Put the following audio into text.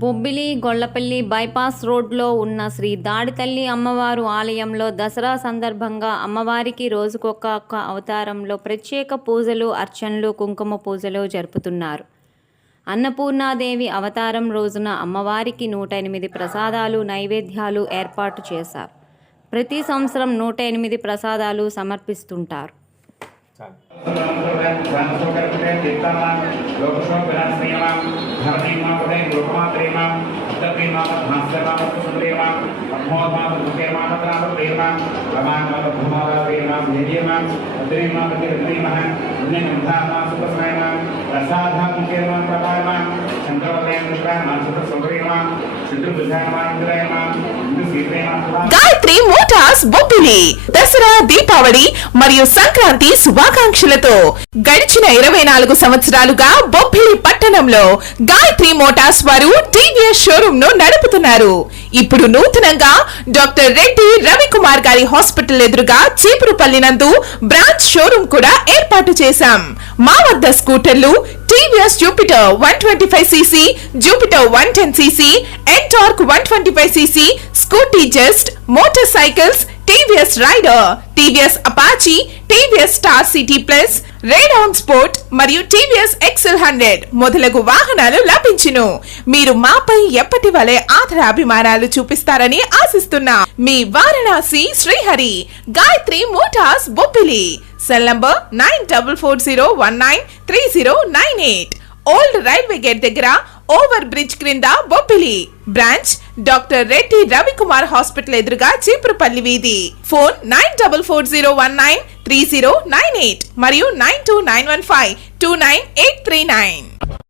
Bobbili Gollapalli bypass రోడ్లో ఉన్న శ్రీ దాడితల్లి అమ్మవారు ఆలయంలో దసరా సందర్భంగా అమ్మవారికి రోజుకొక అవతారంలో ప్రత్యేక పూజలు, అర్చనలు, కుంకుమ పూజలు జరుపుతున్నారు. అన్నపూర్ణాదేవి అవతారం రోజున అమ్మవారికి 108 ప్రసాదాలు, నైవేద్యాలు ఏర్పాటు చేశారు. ప్రతి సంవత్సరం 108 ప్రసాదాలు సమర్పిస్తుంటారు. గాయత్రి మోటార్స్ బొబ్బిలి దసరా, దీపావళి మరియు సంక్రాంతి శుభాకాంక్షలతో గడిచిన 24 సంవత్సరాలుగా బొబ్బిలి పట్టణంలో గాయత్రి మోటార్స్ వారు టీవీఎస్ షోరూమ్ ను నడుపుతున్నారు. ఇప్పుడు నూతనంగా డాక్టర్ రెడ్డి రవికుమార్ గారి హాస్పిటల్ ఎదురుగా చీపురుపల్లి నందు బ్రాంచ్ షోరూమ్ కూడా ఏర్పాటు చేశాం. మా వద్ద స్కూటర్లు TVS Jupiter 125cc, Jupiter 110cc, Ntorq 125cc, Scooty Zest, motorcycles, TVS Raider, TVS Apache, TVS Star City Plus, Radeon Sport మరియు టీవీఎస్ ఎక్సెల్ 100 మొదలగు వాహనాలు లభించును. మీరు మాపై ఎప్పటి వలె ఆదరాభిమానాలు చూపిస్తారని ఆశిస్తున్నా. మీ Varanasi Srihari. Gayatri Motors Bobbili. Cell number 9440193098. Old railway gate దగ్గర ఓవర్ బ్రిడ్జ్ క్రింద Bobbili. Branch doctor Reddy Ravikumar hospital ఎదురుగా చీపురుపల్లి వీధి. ఫోన్ 9440193098 మరియు 929152989.